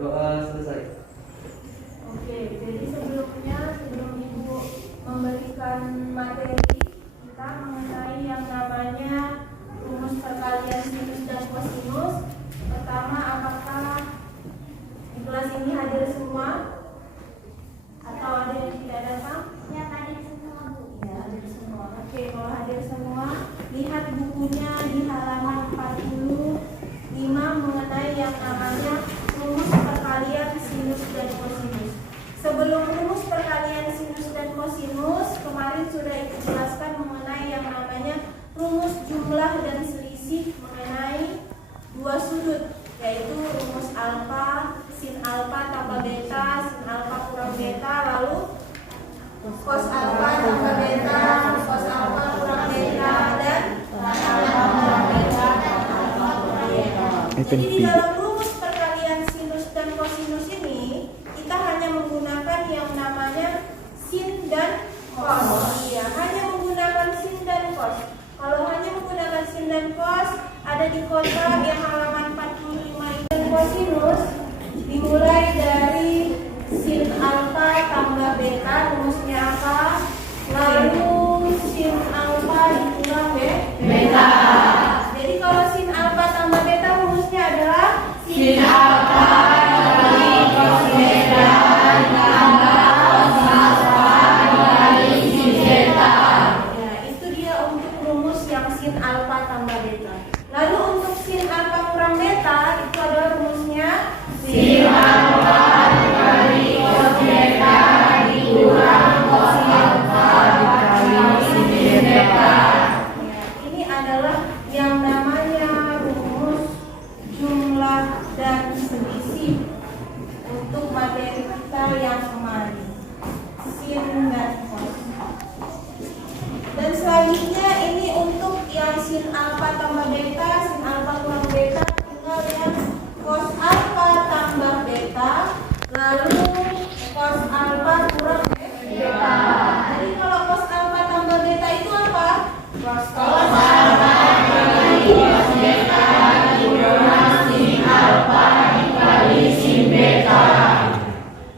Berdoa selesai. Oke, jadi sebelum Ibu memberikan materi kita mengenai yang namanya rumus perkalian sinus dan kosinus. Pertama, apakah di kelas ini hadir semua? Atau ada yang tidak datang? Ya, hadir semua, Bu. Ya, hadir semua. Oke, kalau hadir semua, lihat bukunya di halaman 45 mengenai yang namanya rumus perkalian sinus dan kosinus. Sebelum rumus perkalian sinus dan kosinus, kemarin sudah Ibu jelaskan mengenai yang namanya rumus jumlah dan selisih mengenai dua sudut, yaitu rumus alfa, sin alfa tambah beta, sin alfa kurang beta, lalu cos alfa tambah beta, cos alfa kurang beta, dan tan alfa kurang beta, tan alfa kurang beta. Jadi di dalam rumus perkalian sinus dan kosinus ini kita hanya menggunakan yang namanya sin dan cos. Iya, hanya menggunakan sin dan cos. Kalau hanya menggunakan sin dan cos, ada di kotak yang halaman 45 ini. Dan kosinus dimulai dari sin alfa tambah beta, rumusnya apa? Lalu sin alfa dikurang beta. Jadi kalau sin alfa tambah beta, rumusnya adalah sin alfa dikali cos beta ditambah cos alfa dikali sin beta. Ya, itu dia untuk rumus yang sin alfa tambah beta. Lalu untuk sin alfa kurang beta, itu adalah rumusnya sin alfa dikali cos beta dikurang cos alfa dikali sin beta. Ya, ini adalah yang namanya rumus jumlah dan selisih untuk materi kita yang kemarin, sin dan cos. Dan selanjutnya ini untuk yang sin alfa tambah beta, sin alfa kurang beta, tinggal yang cos alfa tambah beta, lalu cos alfa kurang beta. Jadi kalau cos alfa tambah beta itu apa? Cos alfa dikali cos beta dikurang sin alfa dikali sin beta.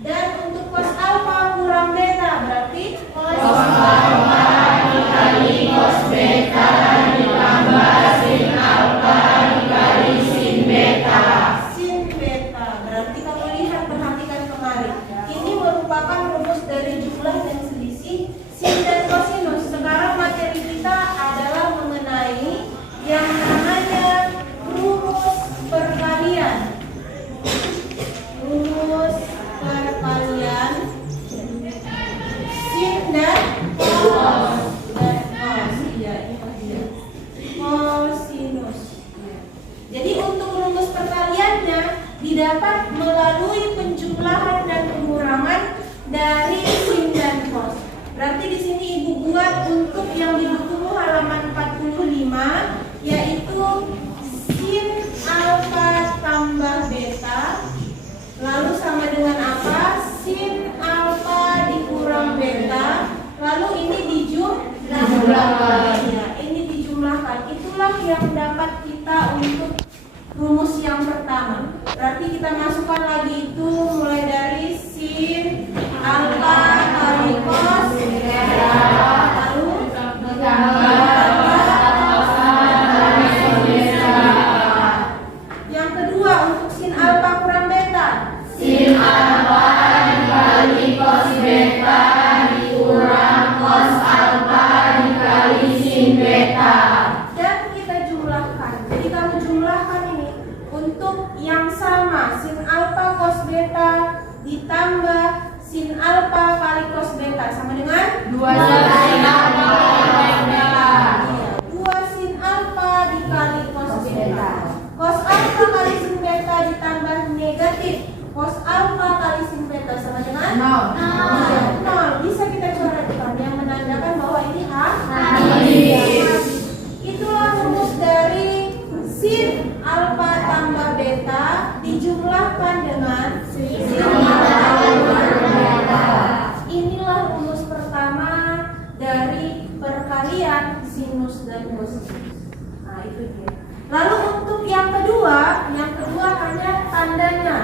Dan untuk cos alfa kurang beta berarti cos alfa dikali cos beta ditambah sin alfa dikali sin beta. Sin beta berarti kamu lihat, perhatikan kemarin, ini merupakan rumus dari jumlah dan selisih sin dan kosinus. Sekarang materi kita adalah mengenai yang namanya rumus perkalian. Rumus perkalian sin dan cos. Iya, ini dia. Kosinus. Jadi untuk rumus perkaliannya didapat melalui penjumlahan dan pengurangan dari sin dan cos. Berarti di sini Ibu buat untuk yang di bukumu halaman 45, yaitu sin alfa tambah beta, lalu sama dengan apa? Sin alfa dikurang beta, lalu ini dijumlahkan. Ya, ini dijumlahkan. Itulah yang dapat kita untuk rumus yang pertama. Berarti kita masukkan lagi itu mulai dari sin alfa kali cos beta, lalu yang kedua untuk sin alfa kurang beta, sin alfa dikali cos beta dikurang cos alfa dikali sin beta. Dan kita jumlahkan. Jadi kamu jumlahkan ini untuk yang sama, sin alfa cos beta ditambah sin alfa kali cos beta sama dengan 2 sin alfa cos beta. Iya, 2 sin alfa dikali cos beta. Cos alfa kali sin beta ditambah negatif cos alfa kali sin beta sama dengan 0. Iya, 0. Bisa kita coretkan yang menandakan bahwa ini habis. Itulah rumus dari sin alfa tambah beta dijumlahkan dengan sin alfa kurang beta. Inilah rumus pertama dari perkalian sinus dan kosinus. Nah, itu dia. Lalu untuk yang kedua hanya tandanya.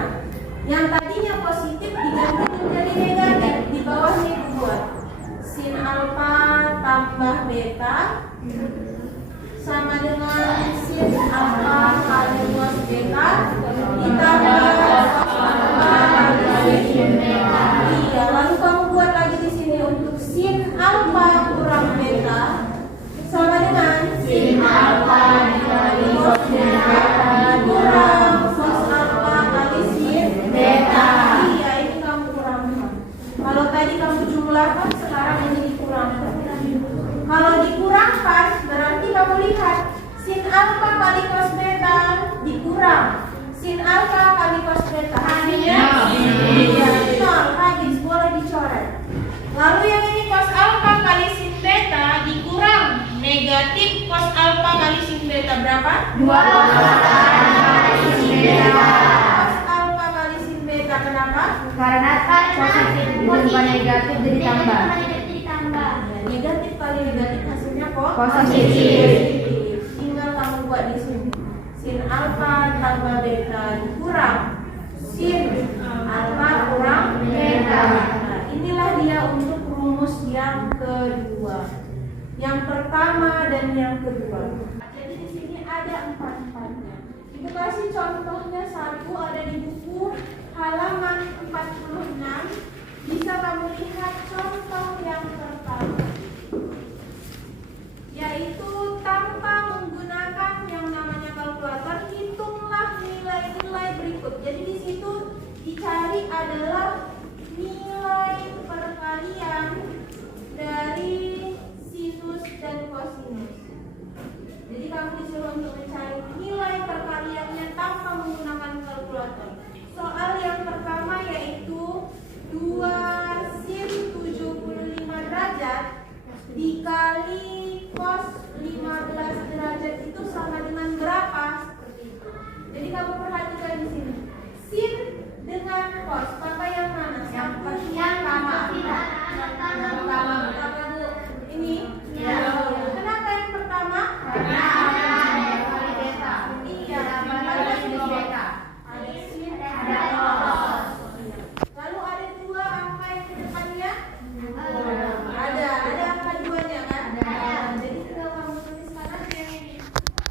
Yang tadinya positif diganti menjadi negatif. Di bawahnya dibuat sin alfa tambah beta sama dengan sin alfa kali cos beta ditambah cos alfa kali sin beta. Iya, lalu kamu buat lagi di sini untuk sin alfa kurang beta sama dengan sin alfa dikali cos beta kurang cos alfa kali sin beta. Iya, ini kamu kurangkan. Kalau tadi kamu jumlahkan, sekarang ini dikurangkan. Kalau dikurangkan, berarti kamu lihat sin alfa kali cos beta dikurang sin alfa kali cos beta. Hasilnya iya, 0, habis, boleh dicoret. Lalu yang ini cos alfa kali sin beta dikurang negatif cos alfa kali sin beta berapa? 2 kali sin beta. Cos alfa kali sin beta kenapa? Karena positif ditambah negatif jadi tambah. Negatif kali negatif hasilnya kok Positif. Tinggal kamu buat di sini. Sin alfa tambah beta dikurang sin alfa kurang beta. Nah, inilah dia untuk rumus yang kedua. Yang pertama dan yang kedua. Jadi di sini ada 4-4-nya. Ibu kasih contohnya satu ada di buku halaman 46. Bisa kamu lihat contoh yang pertama, yaitu tanpa menggunakan yang namanya kalkulator, hitunglah nilai-nilai berikut. Jadi di situ dicari adalah nilai perkalian dari sinus dan kosinus. Jadi kamu disuruh untuk mencari nilai perkaliannya tanpa menggunakan kalkulator. Soal yang pertama yaitu 2 sin 75 derajat dikali cos 15 derajat itu sama dengan berapa? Seperti itu. Jadi kamu perhatikan di sini. Sin dengan cos, Papa yang mana? Yang pertama. Pertama Bu. Ini? Ya. Kenapa yang pertama? Karena ada beta. Iya, ada sin beta. Ada sin, ada cos. Lalu ada 2 angka yang di depannya? Ada angka 2-nya kan? Jadi tinggal kamu tuliskan aja yang ini.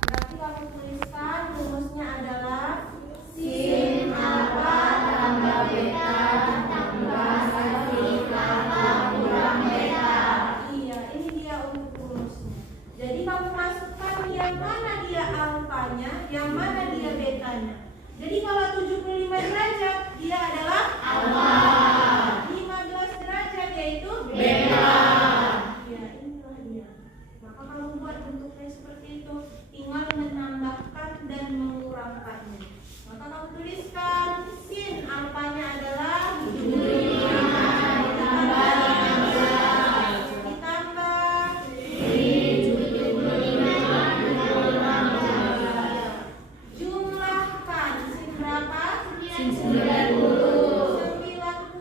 Berarti kamu tuliskan rumusnya adalah sin alfa tambah beta tambah sin alfa kurang beta. Iya, ini dia untuk rumusnya. Jadi kamu masukkan yang mana dia alfanya, yang mana dia betanya. Jadi kalau 75 derajat dia adalah alfa. 15 derajat yaitu beta. Ya, inilah dia. Maka kalau buat bentuknya seperti itu, tinggal menambahkan dan mengurangkannya. Maka kamu tuliskan sin alfanya adalah 75 ditambah sin 75 jumlahkan sin berapa? Sin 90. 90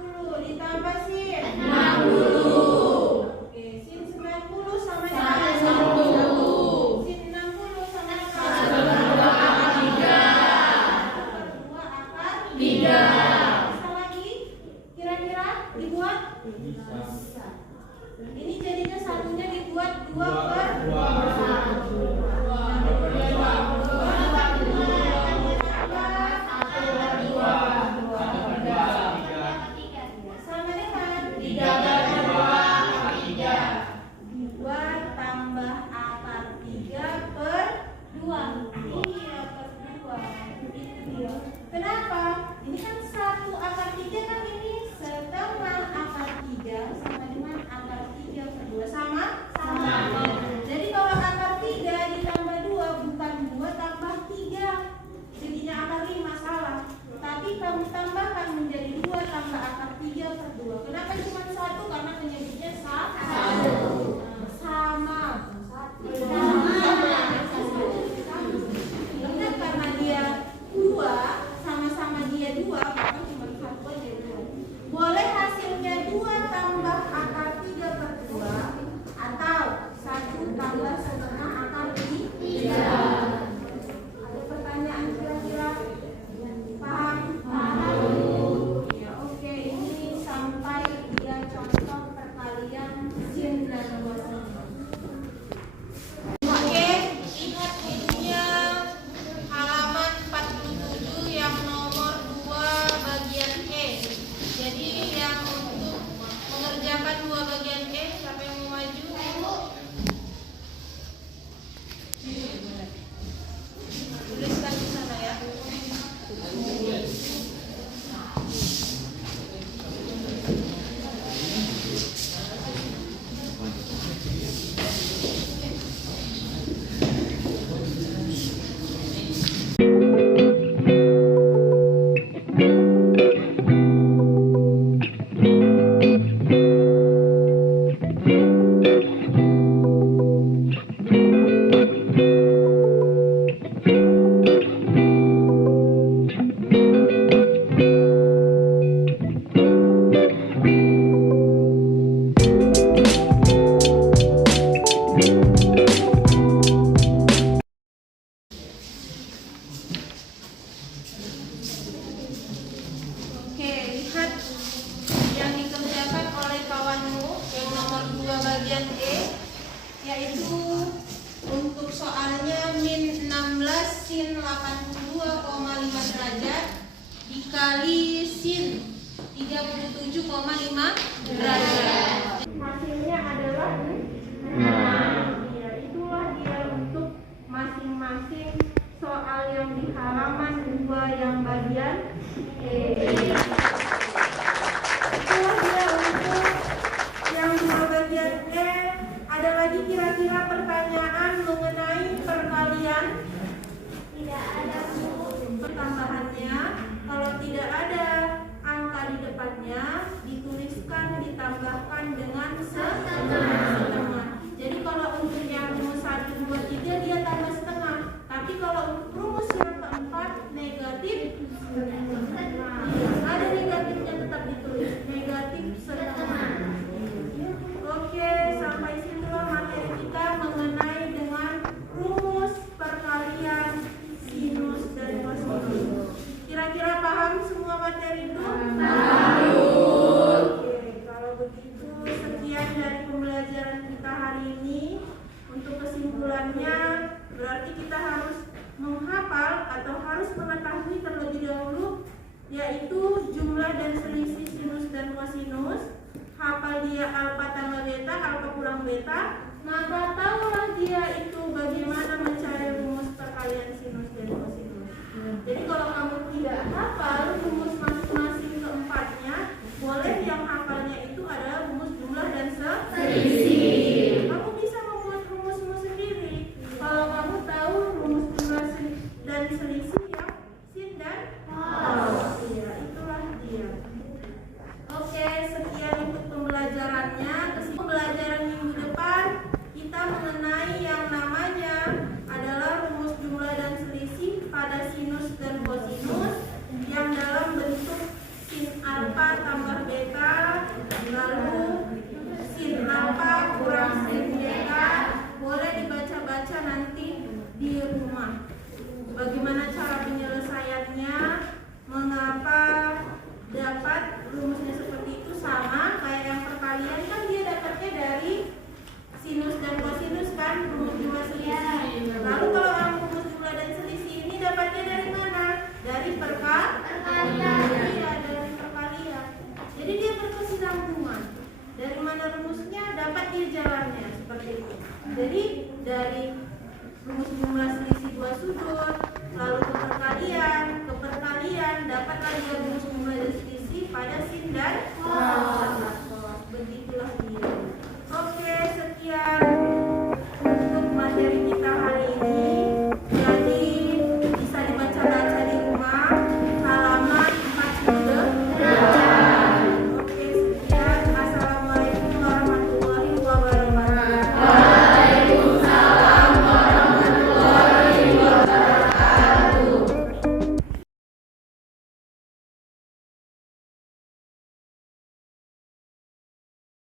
soalnya min 16 sin 82,5 derajat dikali sin 37,5 derajat. Hasilnya adalah ya, itulah dia untuk masing-masing soal yang di halaman 2 yang bagian E. Itulah dia untuk yang 2 bagian E. Ada lagi kira-kira pertanyaan mengenai perkalian? Tidak ada, Bu. Pertambahannya, kalau tidak ada angka di depannya, dituliskan ditambahkan dengan setengah. Jadi kalau untuk yang rumus 1, 2, 3 dia tambah setengah. Tapi kalau untuk rumus yang keempat negatif, ada negatifnya tetap ditulis negatif setengah. Oke, sampai situlah materi kita mengenai dengan rumus perkalian sinus dan kosinus. Kira-kira paham semua materi itu? Oke, kalau begitu sekian dari pembelajaran kita hari ini. Untuk kesimpulannya, berarti kita harus menghafal atau harus mengetahui terlebih dahulu, yaitu jumlah dan selisih sinus dan kosinus. Hafal dia alfa tambah beta, alfa kurang beta, maka tahulah dia itu bagaimana mencari rumus perkalian sinus dan kosinus. Jadi kalau kamu tidak hafal rumus masing-masing keempatnya, boleh yang hafalnya itu adalah rumus jumlah dan selisih. Kamu bisa membuat rumusmu sendiri kalau kamu tahu rumus jumlah dan selisih yang sin dan cos. Iya, itulah dia. Oke, sekian untuk pembelajarannya. Pembelajaran minggu depan kita mengenai yang namanya adalah rumus jumlah dan selisih pada sinus dan kosinus yang dalam bentuk sin alfa tambah beta, lalu sin alfa kurang sin beta. Boleh dibaca-baca nanti di rumah. Bagaimana cara penyelesaiannya, mengapa dapat rumusnya seperti itu, sama kayak yang perkalian kan dia dapatnya dari sinus dan kosinus kan, rumus jumlah selisih. Lalu kalau yang rumus jumlah dan selisih ini dapatnya dari mana? Dari perkalian. Iya, dari perkalian. Jadi dia berkesinambungan. Dari mana rumusnya dapat dia jalannya seperti itu. Jadi dari rumus jumlah selisih 2 sudut, lalu ke perkalian dapatlah dia rumus jumlah dan selisih pada sin dan